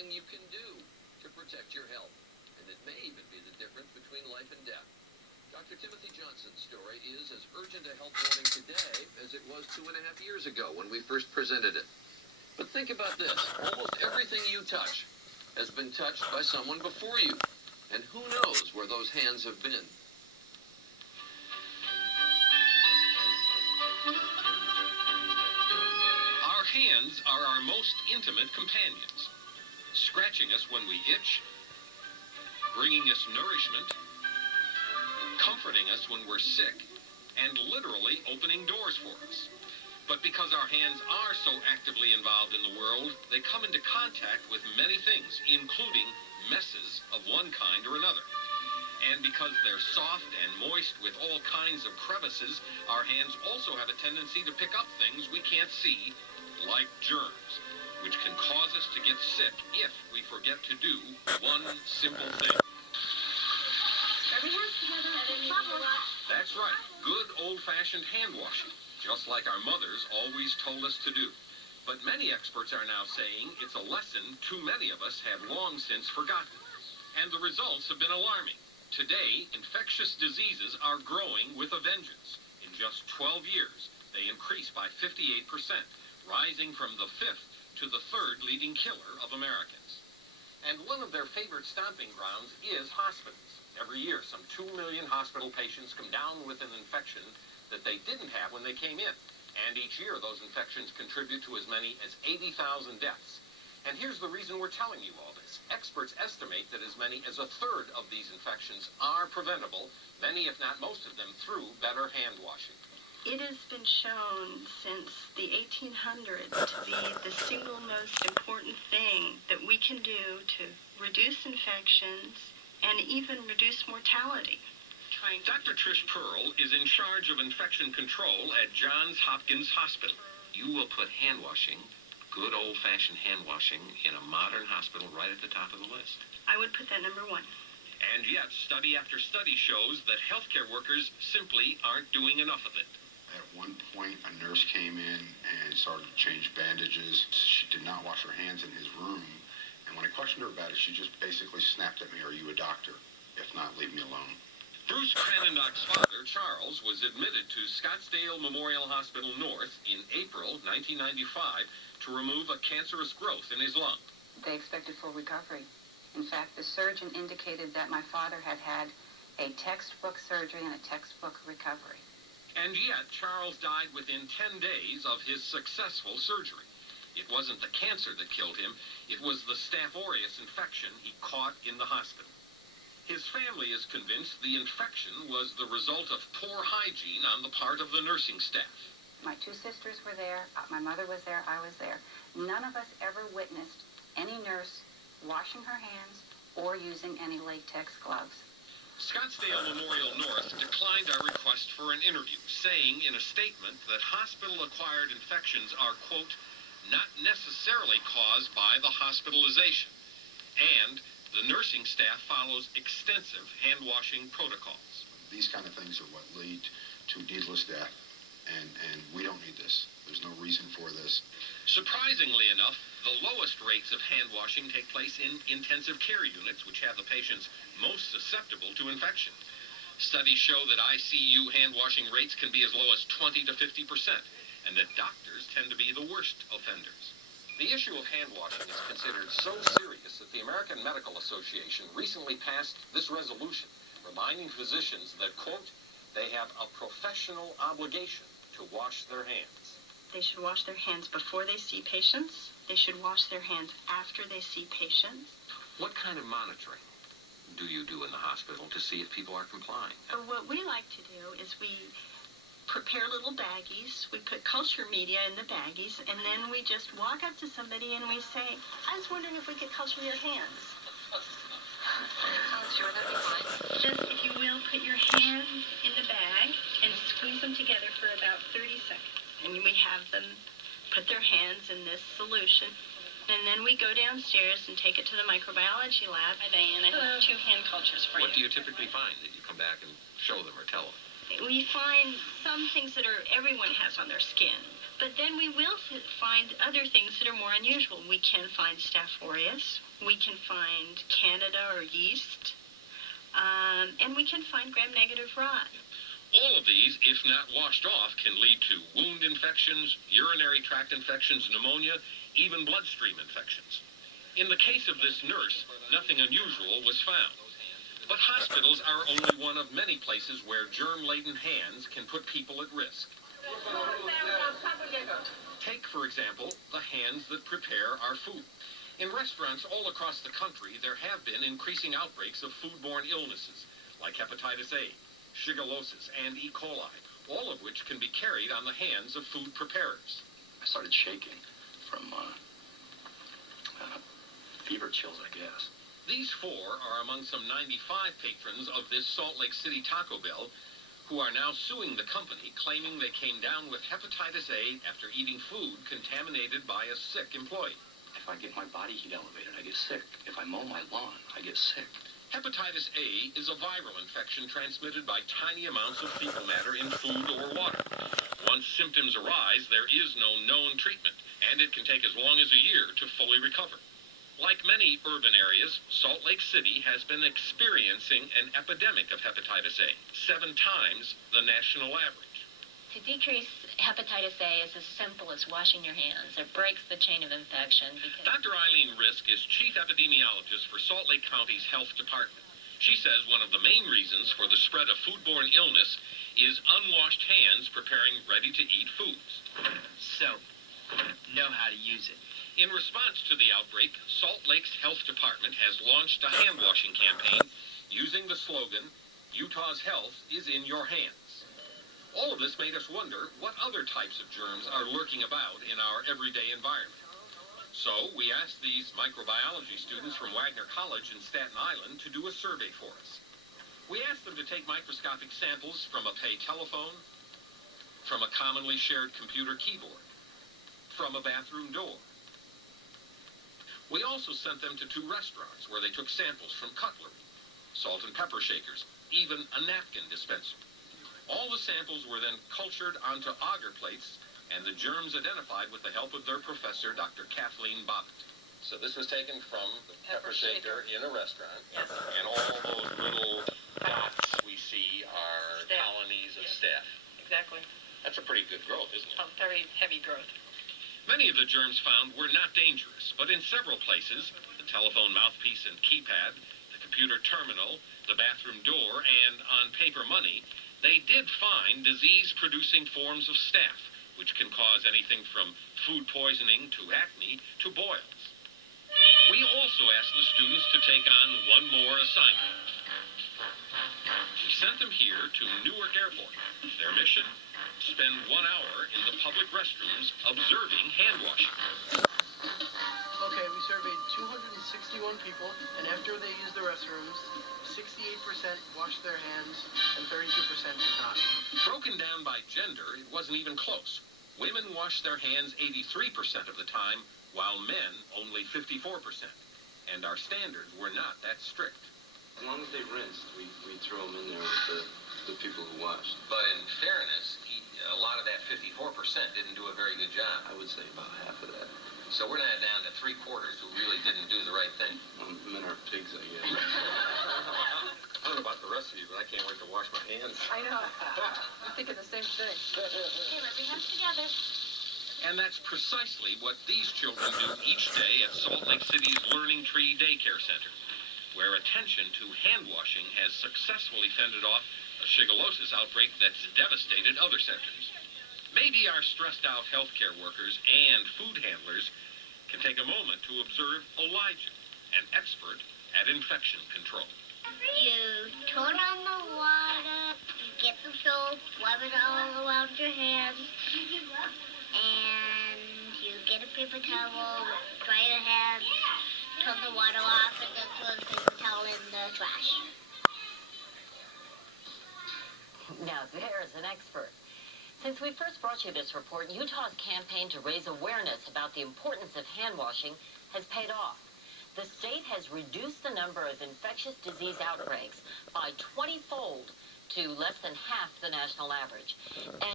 thing you can do to protect your health. And it may even be the difference between life and death. Dr. Timothy Johnson's story is as urgent a health warning today as it was 2.5 years ago when we first presented it. But think about this. Almost everything you touch has been touched by someone before you. And who knows where those hands have been. Our hands are our most intimate companions, scratching us when we itch, bringing us nourishment, comforting us when we're sick, and literally opening doors for us. But because our hands are so actively involved in the world, they come into contact with many things, including messes of one kind or another. And because they're soft and moist with all kinds of crevices, our hands also have a tendency to pick up things we can't see, like germs, which can cause us to get sick if we forget to do one simple thing. That's right, good old-fashioned hand washing, just like our mothers always told us to do. But many experts are now saying it's a lesson too many of us have long since forgotten. And the results have been alarming. Today, infectious diseases are growing with a vengeance. In just 12 years, they increased by 58%, rising from the 5th to the 3rd leading killer of Americans. And one of their favorite stomping grounds is hospitals. Every year, some 2 million hospital patients come down with an infection that they didn't have when they came in. And each year, those infections contribute to as many as 80,000 deaths. And here's the reason we're telling you all this. Experts estimate that as many as 1/3 of these infections are preventable, many if not most of them through better hand washing. It has been shown since the 1800s to be the single most important thing that we can do to reduce infections and even reduce mortality. Dr. Trish Pearl is in charge of infection control at Johns Hopkins Hospital. You will put hand washing, good old-fashioned hand washing, in a modern hospital right at the top of the list. I would put that number 1. And yet, study after study shows that healthcare workers simply aren't doing enough of it. At one point, a nurse came in and started to change bandages. She did not wash her hands in his room. And when I questioned her about it, she just basically snapped at me, "Are you a doctor? If not, leave me alone." Bruce Cranendock's father, Charles, was admitted to Scottsdale Memorial Hospital North in April 1995 to remove a cancerous growth in his lung. They expected full recovery. In fact, the surgeon indicated that my father had had a textbook surgery and a textbook recovery. And yet, Charles died within 10 days of his successful surgery. It wasn't the cancer that killed him, it was the Staph aureus infection he caught in the hospital. His family is convinced the infection was the result of poor hygiene on the part of the nursing staff. My 2 sisters were there, my mother was there, I was there. None of us ever witnessed any nurse washing her hands or using any latex gloves. Scottsdale Memorial North declined our request for an interview, saying in a statement that hospital-acquired infections are, quote, not necessarily caused by the hospitalization, and the nursing staff follows extensive hand-washing protocols. These kind of things are what lead to needless death, and we don't need this. There's no reason for this. Surprisingly enough, the lowest rates of hand washing take place in intensive care units, which have the patients most susceptible to infection. Studies show that ICU hand washing rates can be as low as 20 to 50%, and that doctors tend to be the worst offenders. The issue of hand washing is considered so serious that the American Medical Association recently passed this resolution, reminding physicians that, quote, they have a professional obligation to wash their hands. They should wash their hands before they see patients. They should wash their hands after they see patients. What kind of monitoring do you do in the hospital to see if people are complying? What we like to do is we prepare little baggies. We put culture media in the baggies, and then we just walk up to somebody and we say, I was wondering if we could culture your hands. Sure, that'd be fine. Just, if you will, put your hands in the bag and squeeze them together for about 30 seconds. And we have them put their hands in this solution. And then we go downstairs and take it to the microbiology lab. Hi, Diane. I have 2 hand cultures for you. What do you typically find that you come back and show them or tell them? We find some things that everyone has on their skin. But then we will find other things that are more unusual. We can find Staph aureus, we can find Candida or yeast, and we can find gram-negative rod. All of these, if not washed off, can lead to wound infections, urinary tract infections, pneumonia, even bloodstream infections. In the case of this nurse, nothing unusual was found. But hospitals are only one of many places where germ-laden hands can put people at risk. Take, for example, the hands that prepare our food. In restaurants all across the country, there have been increasing outbreaks of foodborne illnesses, like hepatitis A, shigellosis, and E. coli, all of which can be carried on the hands of food preparers. I started shaking from fever chills, I guess. These four are among some 95 patrons of this Salt Lake City Taco Bell who are now suing the company, claiming they came down with hepatitis A after eating food contaminated by a sick employee. If I get my body heat elevated, I get sick. If I mow my lawn, I get sick. Hepatitis A is a viral infection transmitted by tiny amounts of fecal matter in food or water. Once symptoms arise, there is no known treatment, and it can take as long as a year to fully recover. Like many urban areas, Salt Lake City has been experiencing an epidemic of hepatitis A, 7 times the national average. To decrease hepatitis A is as simple as washing your hands. It breaks the chain of infection. Dr. Eileen Risk is chief epidemiologist for Salt Lake County's health department. She says one of the main reasons for the spread of foodborne illness is unwashed hands preparing ready-to-eat foods. Soap. Know how to use it. In response to the outbreak, Salt Lake's health department has launched a hand-washing campaign using the slogan, "Utah's health is in your hands." All of this made us wonder what other types of germs are lurking about in our everyday environment. So we asked these microbiology students from Wagner College in Staten Island to do a survey for us. We asked them to take microscopic samples from a pay telephone, from a commonly shared computer keyboard, from a bathroom door. We also sent them to 2 restaurants where they took samples from cutlery, salt and pepper shakers, even a napkin dispenser. All the samples were then cultured onto agar plates and the germs identified with the help of their professor, Dr. Kathleen Bobbitt. So this was taken from the pepper shaker in a restaurant, Yes. and all those little dots we see are Staph. colonies of Yes. staph. Exactly. That's a pretty good growth, isn't it? Very heavy growth. Many of the germs found were not dangerous, but in several places, the telephone mouthpiece and keypad, the computer terminal, the bathroom door, and on paper money, they did find disease-producing forms of staph, which can cause anything from food poisoning to acne to boils. We also asked the students to take on one more assignment. We sent them here to Newark Airport. Their mission? Spend 1 hour in the public restrooms observing hand washing. Okay, we surveyed 261 people, and after they used the restrooms, 68% washed their hands and 32% did not. Broken down by gender, it wasn't even close. Women washed their hands 83% of the time, while men only 54%. And our standards were not that strict. As long as they rinsed, we throw them in there with the people who washed. But in fairness, a lot of that 54% didn't do a very good job. I would say about half of that. So we're not down to 3/4 who really didn't do the right thing. Men are pigs, I guess. I don't know about the rest of you, but I can't wait to wash my hands. I know. I'm thinking the same thing. Okay, rub your hands together. And that's precisely what these children do each day at Salt Lake City's Learning Tree Daycare Center, where attention to hand washing has successfully fended off a shigellosis outbreak that's devastated other centers. Maybe our stressed-out healthcare workers and food handlers can take a moment to observe Elijah, an expert at infection control. You turn on the water, you get the soap, wipe it all around your hands, and you get a paper towel, dry your hands, turn the water off, and then throw the paper towel in the trash. Now there's an expert. Since we first brought you this report, Utah's campaign to raise awareness about the importance of hand washing has paid off. The state has reduced the number of infectious disease outbreaks by 20-fold to less than half the national average. And